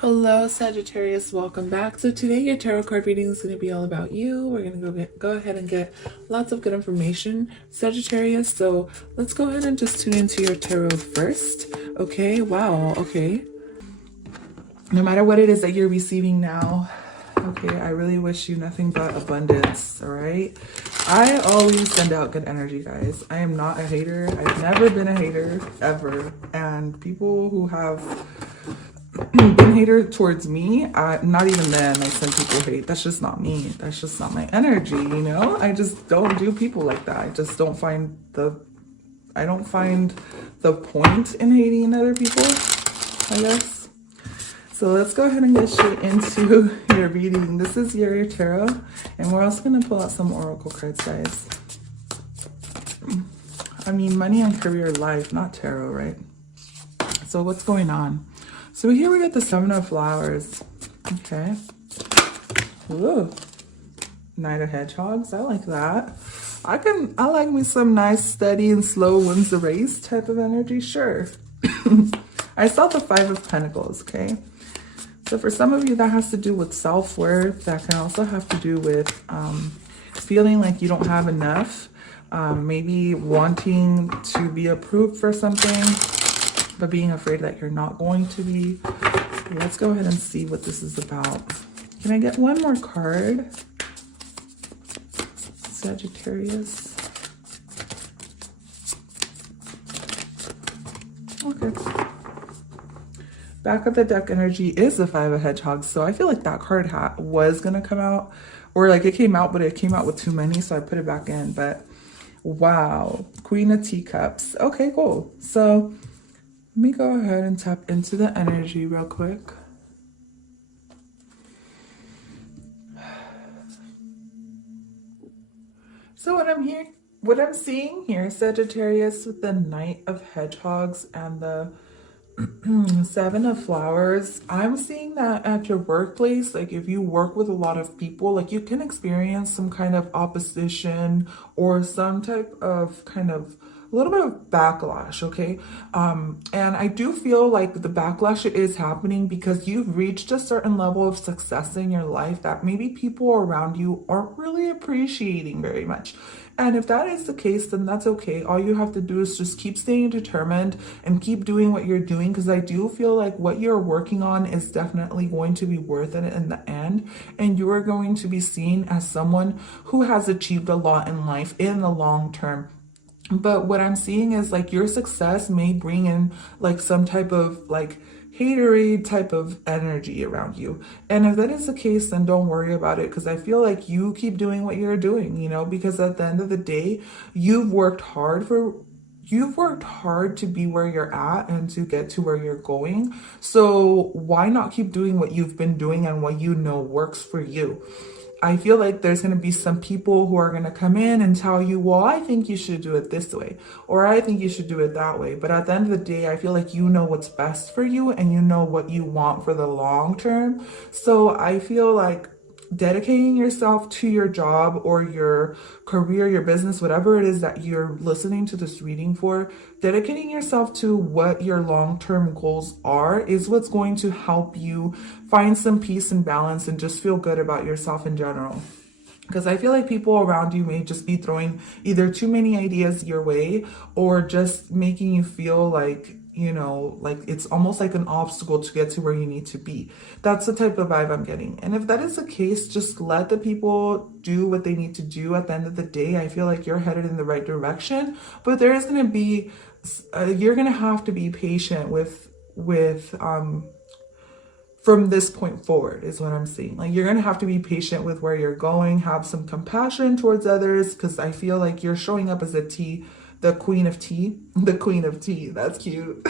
Hello Sagittarius, welcome back. So today your tarot card reading is going to be all about you. We're going to go ahead and get lots of good information, Sagittarius. So let's go ahead and just tune into your tarot first. Okay, wow, okay. No matter what it is that you're receiving now, okay, I really wish you nothing but abundance, all right? I always send out good energy, guys. I am not a hater. I've never been a hater, ever. And people who have been hater towards me, not even then I send people hate. That's just not me. That's just not my energy, you know? I just don't do people like that. I just don't find the point in hating other people, I guess. So let's go ahead and get straight into your reading. This is your tarot, and we're also going to pull out some oracle cards, guys. I mean, money and career life, not tarot, right? So what's going on? So here we got the Seven of Flowers. Okay. Ooh. Knight of Hedgehogs. I like that. I like me some nice, steady and slow wins the race type of energy. Sure. I saw the Five of Pentacles. Okay. So for some of you, that has to do with self-worth. That can also have to do with feeling like you don't have enough. Maybe wanting to be approved for something, but being afraid that you're not going to be. Let's go ahead and see what this is about. Can I get one more card? Sagittarius. Okay. Back of the deck energy is the Five of Hedgehogs. So I feel like that card was going to come out, or like it came out, but it came out with too many. So I put it back in, but wow. Queen of Teacups. Okay, cool. So let me go ahead and tap into the energy real quick. So what I'm seeing here, Sagittarius, with the Knight of Hedgehogs and the Seven of Flowers, I'm seeing that at your workplace, like if you work with a lot of people, like you can experience some kind of opposition or some type of a little bit of backlash, okay? And I do feel like the backlash is happening because you've reached a certain level of success in your life that maybe people around you aren't really appreciating very much. And if that is the case, then that's okay. All you have to do is just keep staying determined and keep doing what you're doing, because I do feel like what you're working on is definitely going to be worth it in the end. And you are going to be seen as someone who has achieved a lot in life in the long term. But what I'm seeing is like your success may bring in like some type of like hatery type of energy around you. And if that is the case, then don't worry about it, because I feel like you keep doing what you're doing, you know, because at the end of the day, you've worked hard to be where you're at and to get to where you're going. So why not keep doing what you've been doing and what you know works for you? I feel like there's going to be some people who are going to come in and tell you, well, I think you should do it this way, or I think you should do it that way. But at the end of the day, I feel like you know what's best for you and you know what you want for the long term. So I feel like dedicating yourself to your job or your career, your business, whatever it is that you're listening to this reading for, dedicating yourself to what your long-term goals are is what's going to help you find some peace and balance and just feel good about yourself in general. Because I feel like people around you may just be throwing either too many ideas your way or just making you feel like, you know, like it's almost like an obstacle to get to where you need to be. That's the type of vibe I'm getting. And if that is the case, just let the people do what they need to do. At the end of the day, I feel like you're headed in the right direction, but there is going to be, you're going to have to be patient with from this point forward is what I'm saying. Like you're going to have to be patient with where you're going, have some compassion towards others, because I feel like you're showing up as the Queen of Tea. The Queen of Tea. That's cute.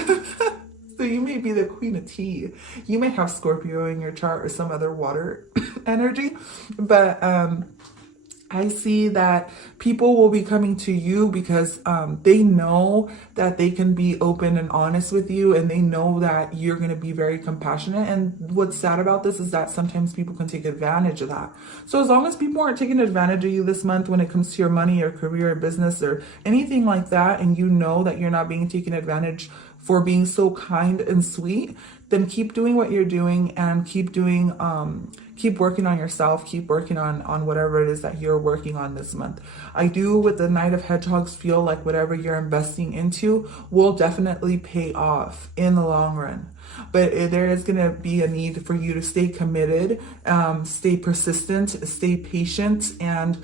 So you may be the Queen of Tea. You may have Scorpio in your chart or some other water energy. But I see that people will be coming to you because they know that they can be open and honest with you, and they know that you're going to be very compassionate. And what's sad about this is that sometimes people can take advantage of that. So as long as people aren't taking advantage of you this month when it comes to your money or career or business or anything like that, and you know that you're not being taken advantage for being so kind and sweet, then keep doing what you're doing and keep doing, keep working on yourself, keep working on whatever it is that you're working on this month. I do, with the Knight of Hedgehogs, feel like whatever you're investing into will definitely pay off in the long run. But there is going to be a need for you to stay committed, stay persistent, stay patient, and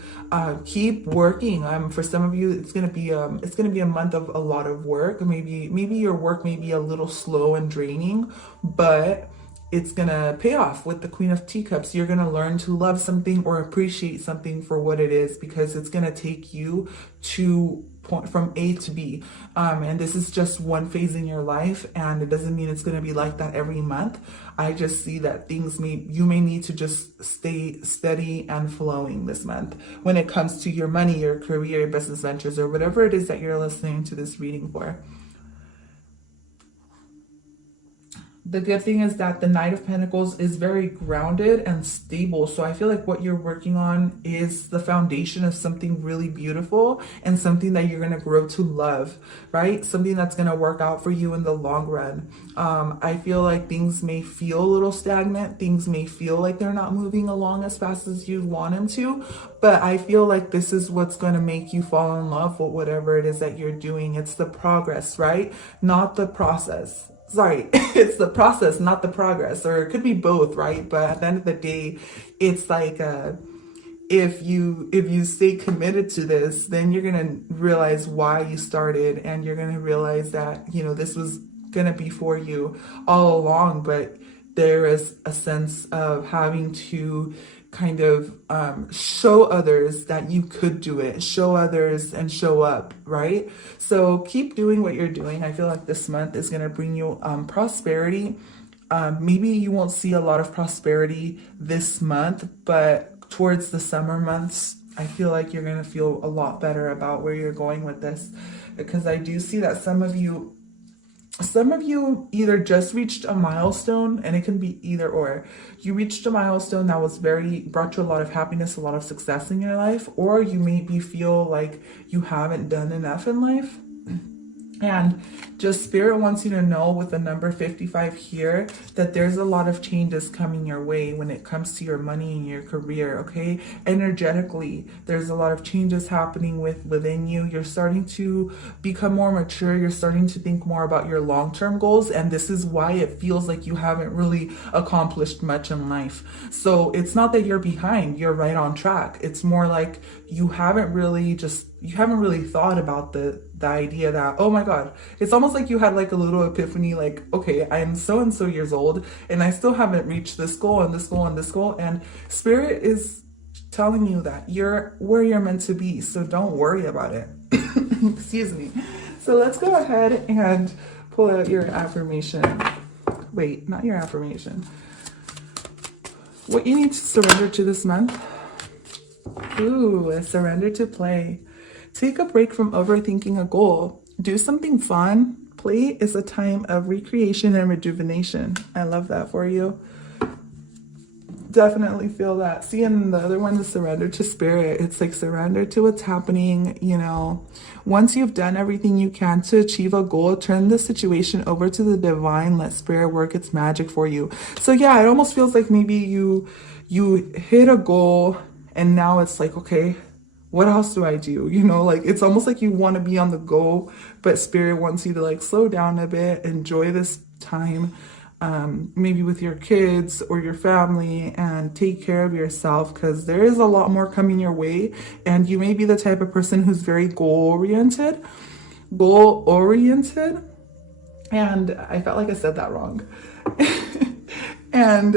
keep working. For some of you, it's going to be a month of a lot of work. Maybe your work may be a little slow and draining, but it's gonna pay off with the Queen of Teacups. You're gonna learn to love something or appreciate something for what it is, because it's gonna take you from A to B. And this is just one phase in your life, and it doesn't mean it's gonna be like that every month. I just see that you may need to just stay steady and flowing this month when it comes to your money, your career, your business ventures, or whatever it is that you're listening to this reading for. The good thing is that the Knight of Pentacles is very grounded and stable. So I feel like what you're working on is the foundation of something really beautiful and something that you're going to grow to love, right? Something that's going to work out for you in the long run. I feel like things may feel a little stagnant. Things may feel like they're not moving along as fast as you want them to. But I feel like this is what's going to make you fall in love with whatever it is that you're doing. It's the progress, right? Not the process. Sorry, it's the process, not the progress, or it could be both, right? But at the end of the day, it's like if you stay committed to this, then you're gonna realize why you started, and you're gonna realize that, you know, this was gonna be for you all along. But there is a sense of having to kind of show others that you could do it, show others and show up, right? So keep doing what you're doing. I feel like this month is going to bring you prosperity. Maybe you won't see a lot of prosperity this month, but towards the summer months, I feel like you're going to feel a lot better about where you're going with this, because I do see that some of you either just reached a milestone, and it can be either or. You reached a milestone that brought you a lot of happiness, a lot of success in your life, or you maybe feel like you haven't done enough in life. And just Spirit wants you to know, with the number 55 here, that there's a lot of changes coming your way when it comes to your money and your career, okay? Energetically, there's a lot of changes happening within you. You're starting to become more mature. You're starting to think more about your long-term goals. And this is why it feels like you haven't really accomplished much in life. So it's not that you're behind. You're right on track. It's more like you haven't really thought about the idea that, oh my God, it's almost like you had like a little epiphany, like, okay, I am so and so years old and I still haven't reached this goal and this goal and this goal. And Spirit is telling you that you're where you're meant to be. So don't worry about it. Excuse me. So let's go ahead and pull out your affirmation. Wait, not your affirmation. What you need to surrender to this month. Ooh, surrender to play. Take a break from overthinking a goal. Do something fun. Play is a time of recreation and rejuvenation. I love that for you. Definitely feel that. See, and the other one is surrender to Spirit. It's like surrender to what's happening, you know. Once you've done everything you can to achieve a goal, turn the situation over to the divine. Let Spirit work its magic for you. So yeah, it almost feels like maybe you hit a goal and now it's like, okay, what else do I do? You know, like it's almost like you want to be on the go, but Spirit wants you to like slow down a bit, enjoy this time, maybe with your kids or your family, and take care of yourself, because there is a lot more coming your way. And you may be the type of person who's very goal-oriented. And I felt like I said that wrong. And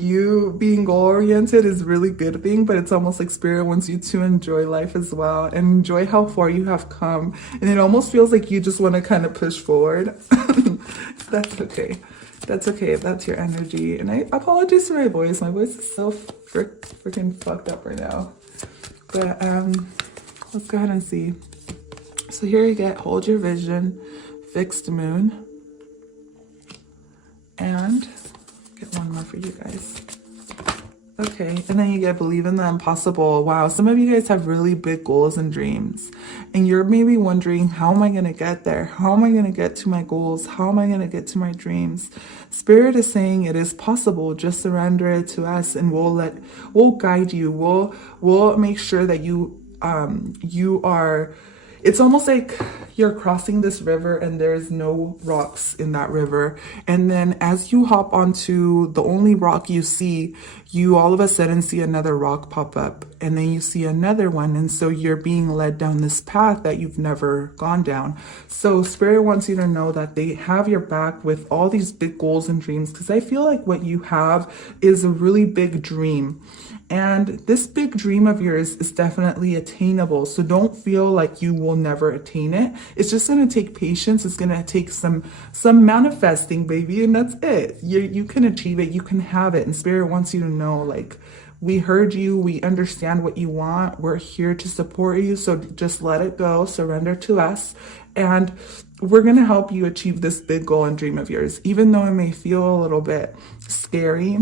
you being goal-oriented is a really good thing, but it's almost like Spirit wants you to enjoy life as well and enjoy how far you have come. And it almost feels like you just want to kind of push forward. That's okay. That's okay if that's your energy. And I apologize for my voice. My voice is so freaking fucked up right now. But let's go ahead and see. So here you get Hold Your Vision, Fixed Moon, and get one more for you guys. Okay, and then you get believe in the impossible. Wow, some of you guys have really big goals and dreams, and you're maybe wondering, how am I going to get there? How am I going to get to my goals? How am I going to get to my dreams? Spirit is saying it is possible. Just surrender it to us, and we'll guide you. We'll make sure that you are. It's almost like you're crossing this river and there's no rocks in that river. And then as you hop onto the only rock you see, you all of a sudden see another rock pop up, and then you see another one. And so you're being led down this path that you've never gone down. So Spirit wants you to know that they have your back with all these big goals and dreams, because I feel like what you have is a really big dream. And this big dream of yours is definitely attainable. So don't feel like you will never attain it. It's just going to take patience. It's going to take some manifesting, baby. And that's it. You can achieve it. You can have it. And Spirit wants you to know, like, we heard you. We understand what you want. We're here to support you. So just let it go. Surrender to us. And we're going to help you achieve this big goal and dream of yours. Even though it may feel a little bit scary,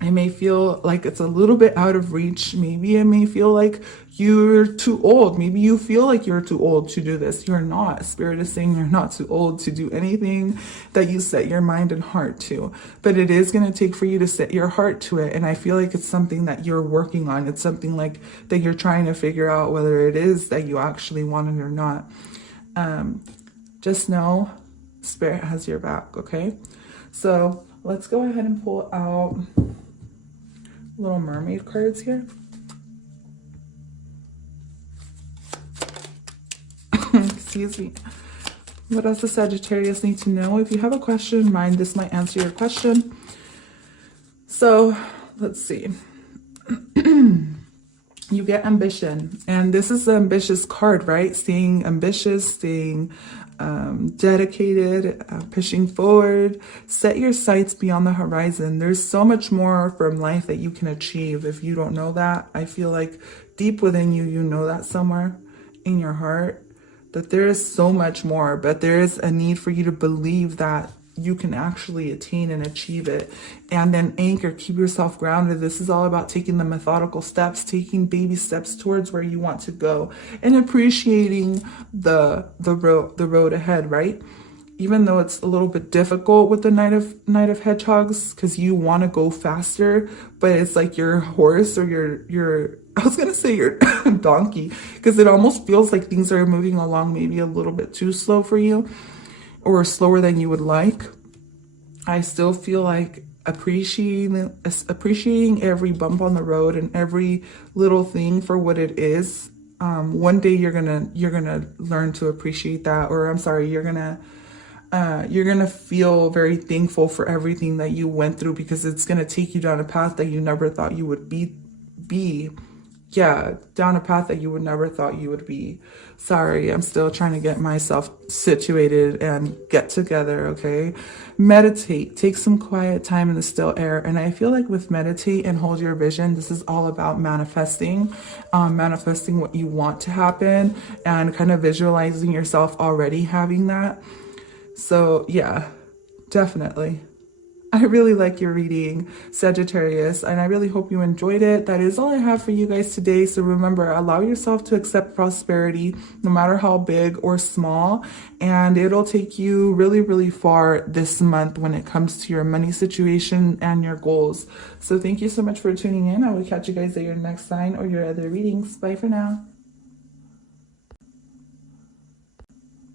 it may feel like it's a little bit out of reach. Maybe it may feel like you're too old. Maybe you feel like you're too old to do this. You're not. Spirit is saying you're not too old to do anything that you set your mind and heart to. But it is going to take for you to set your heart to it. And I feel like it's something that you're working on. It's something like that you're trying to figure out whether it is that you actually want it or not. Just know Spirit has your back, okay? So let's go ahead and pull out little mermaid cards here. Excuse me. What does the Sagittarius need to know? If you have a question in mind, this might answer your question. So let's see. You get ambition, and this is the ambitious card, right? Staying ambitious, staying dedicated, pushing forward. Set your sights beyond the horizon. There's so much more from life that you can achieve. If you don't know that, I feel like deep within you, you know that somewhere in your heart, that there is so much more, but there is a need for you to believe that you can actually attain and achieve it. And then anchor, keep yourself grounded. This is all about taking the methodical steps, taking baby steps towards where you want to go, and appreciating the road ahead, right? Even though it's a little bit difficult with the Knight of Hedgehogs, because you want to go faster, but it's like your horse or your I was gonna say your donkey, because it almost feels like things are moving along maybe a little bit too slow for you, or slower than you would like. I still feel like appreciating every bump on the road and every little thing for what it is. One day you're gonna learn to appreciate that, or I'm sorry, you're gonna feel very thankful for everything that you went through, because it's gonna take you down a path that you never thought you would be. Yeah, down a path that you would never thought you would be. Sorry, I'm still trying to get myself situated and get together, okay? Meditate. Take some quiet time in the still air. And I feel like with meditate and hold your vision, this is all about manifesting. Manifesting what you want to happen and kind of visualizing yourself already having that. So yeah, definitely. I really like your reading, Sagittarius, and I really hope you enjoyed it. That is all I have for you guys today. So remember, allow yourself to accept prosperity, no matter how big or small, and it'll take you really, really far this month when it comes to your money situation and your goals. So thank you so much for tuning in. I will catch you guys at your next sign or your other readings. Bye for now.